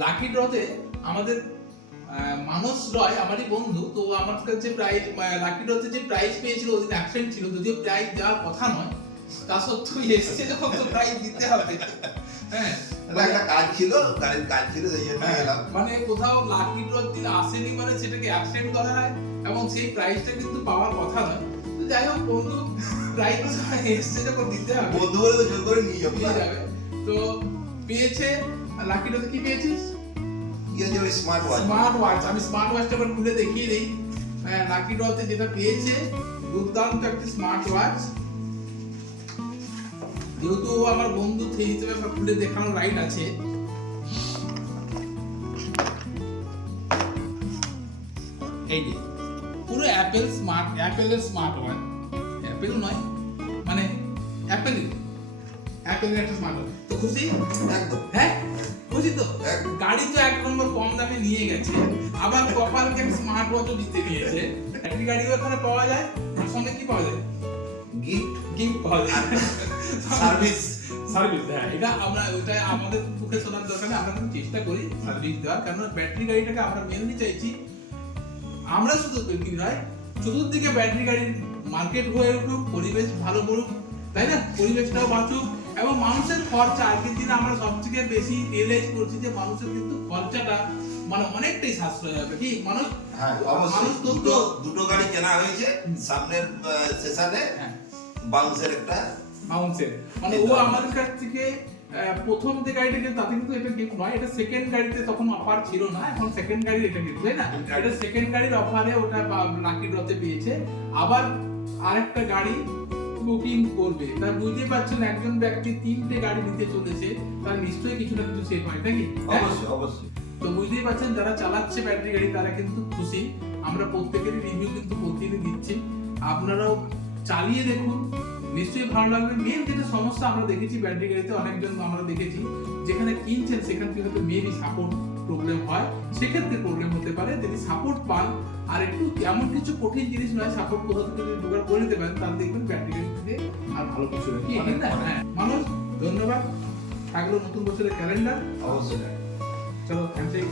Lucky ড্রতে আমাদের মানস রয় আমারই বন্ধু, তো আমার কাছে প্রাইজ লাকি ড্রতে যে প্রাইজ পেয়েছিল ওদিন অ্যাবসেন্ট ছিল, যদিও প্রাইজ দেওয়ার কথা নয়, তা সত্ত্বেও এসছে যখন তো প্রাইজ দিতে হবে। হ্যাঁ, একটা কাজ ছিল, গাড়ির কাজ ছিল, সেই জন্য গেলাম। মানে কোথাও লাকি ড্রর দিন আসেনি মানে সেটাকে অ্যাবসেন্ট করা হয় এবং সেই প্রাইজটা কিন্তু পাওয়ার কথা নয়। তো যাই হোক, বন্ধু প্রাইজ এসছে যখন দিতে হবে, বন্ধু বলে তো জোর করে নিয়ে যাবো। তো পেয়েছে। লাকি ড্রতে কি পেয়েছিস? Smart watch. Smart watch. আমি স্মার্ট ওয়াচটা এবার খুলে দেখিয়ে দিই। লাকি ড্রতে যেটা পেয়েছে দুর্দান্ত একটা স্মার্ট ওয়াচ। যেহেতু আমার বন্ধু সেই হিসেবে খুলে দেখানোর রাইট আছে। এই যে পুরো অ্যাপেলের স্মার্ট ওয়াচ, অ্যাপেল নয় মানে অ্যাপেলের একটা স্মার্ট ওয়াচ। তো খুশি? একদম। হ্যাঁ খুশি তো? গাড়ি তো এক নম্বর কম দামে নিয়ে গেছে, আবার কপালকে স্মার্ট ওয়াচও দিতে নিয়েছে। একটি গাড়িও এখানে পাওয়া যায়, তার সঙ্গে কি পাওয়া যায়? গিফট পাওয়া যায়, সার্ভিস। হ্যাঁ, এটা আমরা ওইটা আমাদের মুখে শোনার দরকার নেই, আমরা কিন্তু চেষ্টা করি সার্ভিস দেওয়ার, কারণ ব্যাটারি গাড়িটাকে আমরা মেনলি চাইছি আমরা শুধু কি নয়, চতুর্দিকে ব্যাটারি গাড়ির মার্কেট হয়ে উঠুক, পরিবেশ ভালো করুক, তাই না? পরিবেশটাও বাঁচুক এবং মানুষের খরচা, আজকের দিনে আমরা সবথেকে বেশি রিয়েলাইজ করছি যে মানুষের কিন্তু খরচাটা মানে অনেকটাই সাশ্রয় হবে। কি মানুষ? হ্যাঁ, অবশ্যই। দুটো গাড়ি কেনা হয়েছে সামনের সেশনে, বাউন্সের একটা মানে ও আমাদের কাছ থেকে প্রথম যে গাড়িটা কিনে তাতে কিন্তু এটা গিফট নয়, এটা সেকেন্ড গাড়িতে তখন অফার ছিল না, এখন সেকেন্ড গাড়ির এটা গিফট, তাই না? এটা সেকেন্ড গাড়ির অফারে ওটা লাকি ড্রতে পেয়েছে। আবার আরেকটা গাড়ি বুকিং করবে, তার বুঝতে পারছেন একজন ব্যক্তি 3টে গাড়ি নিতে চলেছে, তার নিশ্চয়ই কিছু না কিছু সেভ হয় নাকি? অবশ্যই। তো বুঝতেই পারছেন যারা চালাচ্ছে ব্যাটারি গাড়ি তারা কিন্তু খুশি। আমরা প্রত্যেকেরই রিভিউ কিন্তু প্রতিদিন দিচ্ছি, আপনারাও চালিয়ে দেখুন, নিশ্চয়ই ভালো লাগবে। মেন যেটা সমস্যা আমরা দেখেছি ব্যাটারি গাড়িতে, অনেকজন আমরা দেখেছি যেখানে কিনছেন সেখান থেকে হয়তো মেবি সাপোর্ট প্রবলেম হয়, সেক্ষেত্রে প্রবলেম হতে পারে। যদি সাপোর্ট পান, আর একটু এমন কিছু কঠিন জিনিস নয়, সাপোর্ট কোথাও থেকে যদি জোগাড় করে দিতে পারেন, তাহলে দেখবেন ব্যাটারি গাড়ি থেকে আর ভালো কিছু হবে। কি ঠিক না? হ্যাঁ মানুষ, ধন্যবাদ। থাকলো নতুন বছরের ক্যালেন্ডার। অবশ্যই। চলো থ্যাংক ইউ।